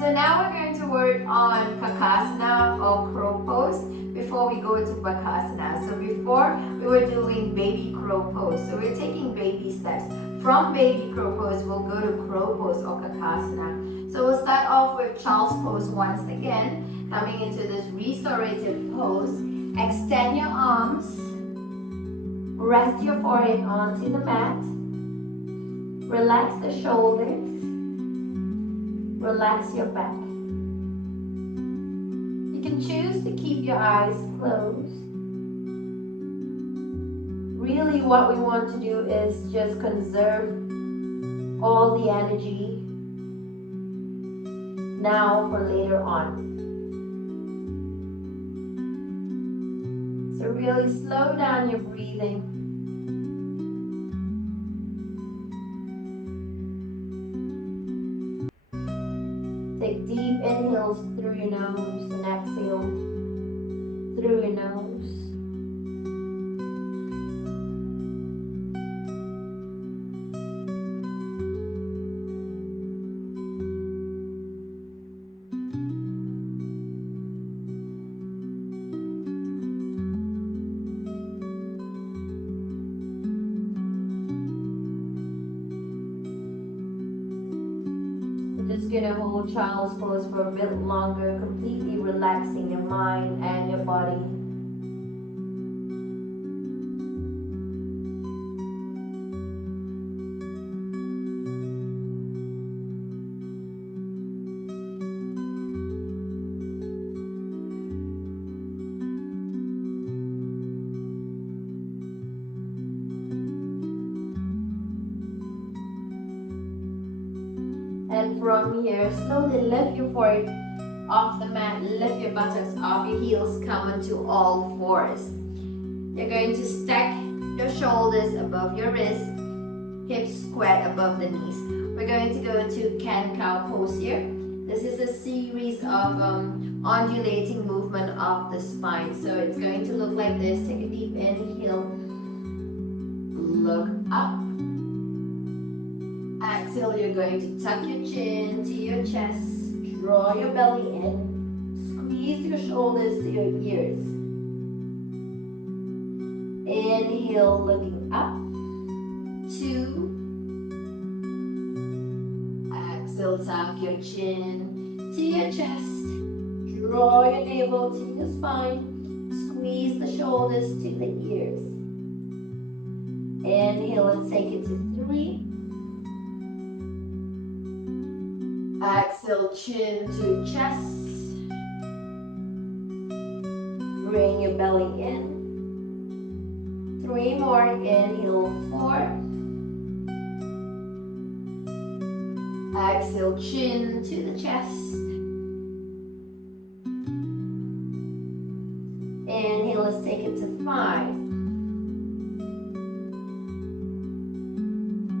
So now we're going to work on Kakasana or crow pose before we go to Bakasana. So before we were doing baby crow pose. So we're taking baby steps. From baby crow pose, we'll go to crow pose or Kakasana. So we'll start off with child's pose once again. Coming into this restorative pose. Extend your arms. Rest your forehead onto the mat. Relax the shoulders. Relax your back. You can choose to keep your eyes closed. Really what we want to do is just conserve all the energy now for later on. So really slow down your breathing. Take deep inhales through your nose and exhale through your nose. Just gonna hold child's pose for a bit longer, completely relaxing your mind and your body. And from here, slowly lift your forehead off the mat, lift your buttocks off your heels, come onto all fours. You're going to stack your shoulders above your wrists, hips square above the knees. We're going to go to cat-cow pose here. This is a series of undulating movement of the spine. So it's going to look like this. Take a deep inhale, look up. Exhale, you're going to tuck your chin to your chest, draw your belly in, squeeze your shoulders to your ears. Inhale, looking up, 2. Exhale, tuck your chin to your chest, draw your navel to your spine, squeeze the shoulders to the ears. Inhale, let's take it to 3. Exhale, chin to chest. Bring your belly in. 3 more. Inhale, 4. Exhale, chin to the chest. Inhale, let's take it to 5.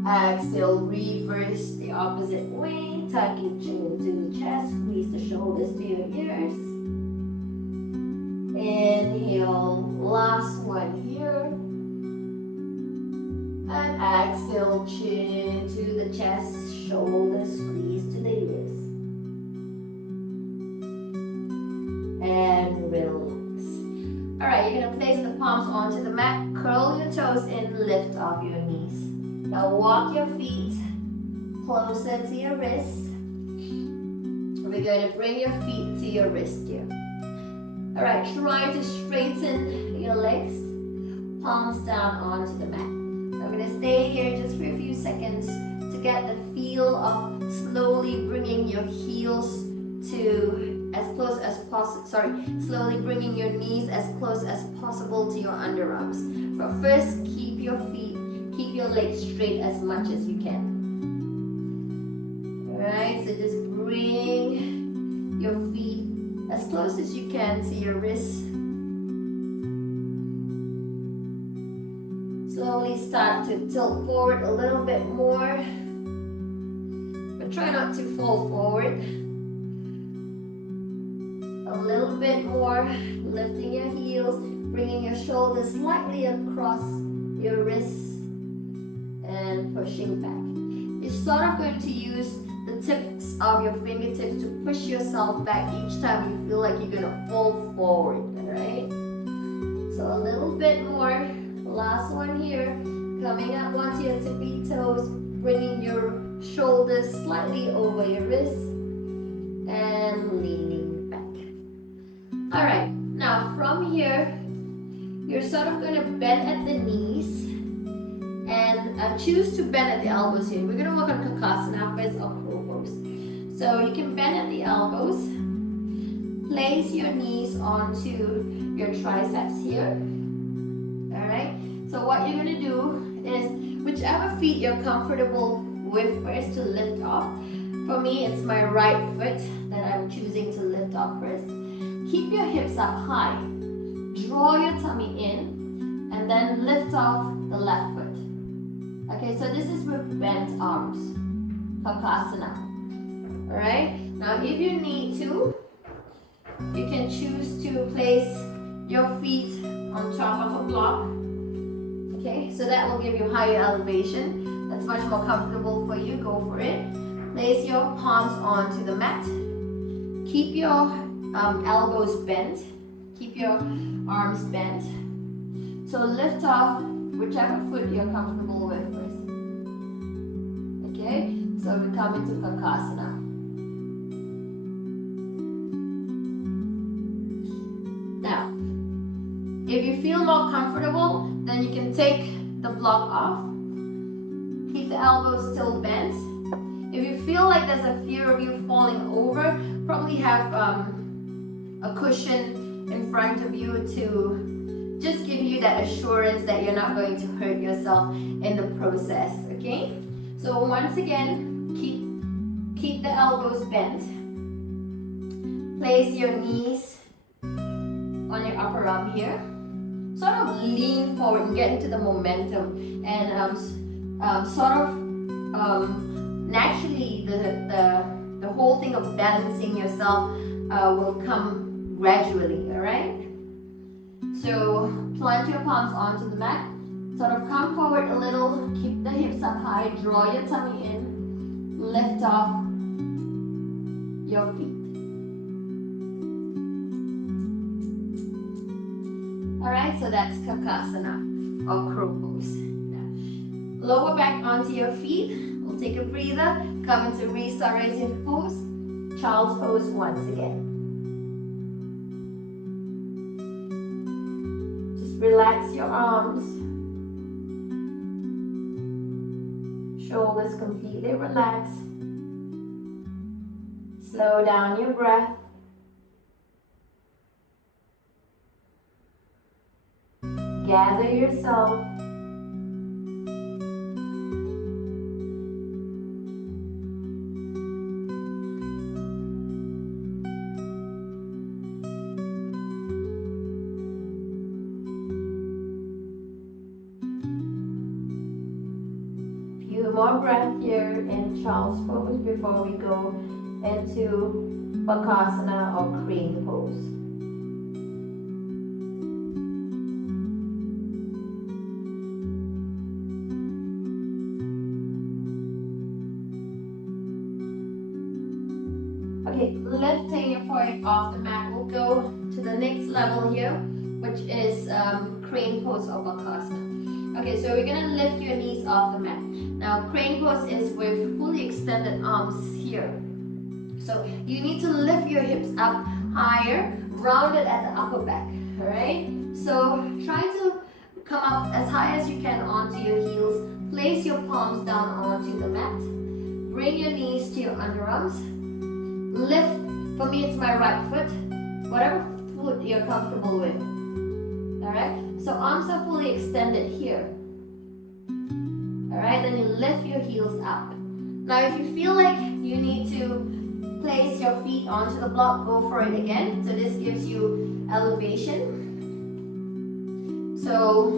Exhale, reverse the opposite way. Tuck your chin to the chest, squeeze the shoulders to your ears. Inhale, last one here. And exhale, chin to the chest, shoulders squeeze to the ears. And relax. Alright, you're going to place the palms onto the mat, curl your toes in, lift off your knees. Now walk your feet closer to your wrists. We're going to bring your feet to your wrist here. Alright, try to straighten your legs, palms down onto the mat. I'm going to stay here just for a few seconds to get the feel of slowly bringing your heels to as close as possible. Slowly bringing your knees as close as possible to your underarms. But first, keep your legs straight as much as you can. Alright, so just bring your feet as close as you can to your wrists. Slowly start to tilt forward a little bit more. But try not to fall forward. A little bit more. Lifting your heels, bringing your shoulders slightly across your wrists and pushing back. You're sort of going to use the tips of your fingertips to push yourself back each time you feel like you're gonna fall forward, alright? So a little bit more. Last one here. Coming up onto your tippy toes, bringing your shoulders slightly over your wrists and leaning back. Alright, now from here, you're sort of going to bend at the knees and choose to bend at the elbows here. We're going to work on Kakasana first or crow pose. So you can bend at the elbows. Place your knees onto your triceps here. Alright, so what you're going to do is whichever feet you're comfortable with first to lift off. For me, it's my right foot that I'm choosing to lift off first. Keep your hips up high. Draw your tummy in and then lift off the left foot. Okay, so this is with bent arms. Kakasana. Alright, now if you need to, you can choose to place your feet on top of a block. Okay, so that will give you higher elevation. That's much more comfortable for you. Go for it. Place your palms onto the mat. Keep your elbows bent. Keep your arms bent. So lift off whichever foot you're comfortable with first. Okay, so we come into Kakasana. Now, if you feel more comfortable, then you can take the block off. Keep the elbows still bent. If you feel like there's a fear of you falling over, probably have a cushion in front of you to just give you that assurance that you're not going to hurt yourself in the process, okay? So once again, keep the elbows bent. Place your knees on your upper arm here. Sort of lean forward and get into the momentum, and naturally the whole thing of balancing yourself will come gradually, alright? So plant your palms onto the mat, sort of come forward a little, keep the hips up high, draw your tummy in, lift off your feet. Alright, so that's Kakasana or crow pose. Now, lower back onto your feet. We'll take a breather. Come into restorative pose. Child's pose once again. Just relax your arms. Shoulders completely relaxed. Slow down your breath. Gather yourself. Few more breaths here in child's pose before we go into Bakasana or crane pose. Okay, lifting your forehead off the mat, we'll go to the next level here, which is crane pose or Bakasana. Okay, so we're gonna lift your knees off the mat. Now, crane pose is with fully extended arms here. So you need to lift your hips up higher, rounded at the upper back, alright? So try to come up as high as you can onto your heels. Place your palms down onto the mat. Bring your knees to your underarms. Lift, for me it's my right foot, whatever foot you're comfortable with. Alright, so arms are fully extended here. Alright, then you lift your heels up. Now if you feel like you need to place your feet onto the block, go for it again. So this gives you elevation. So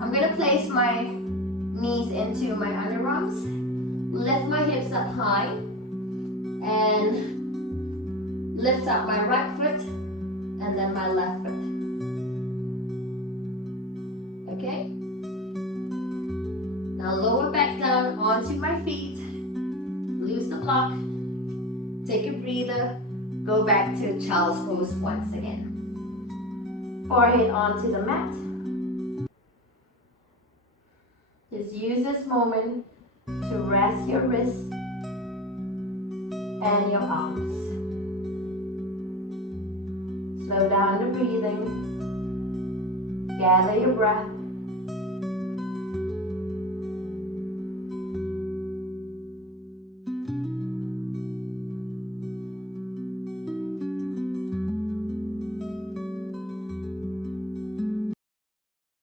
I'm going to place my knees into my underarms, lift my hips up high, and lift up my right foot and then my left foot. Okay? Now lower back down onto my feet, loosen clock. Take a breather. Go back to child's pose once again. Forehead onto the mat. Just use this moment to rest your wrists and your arms. Slow down the breathing. Gather your breath.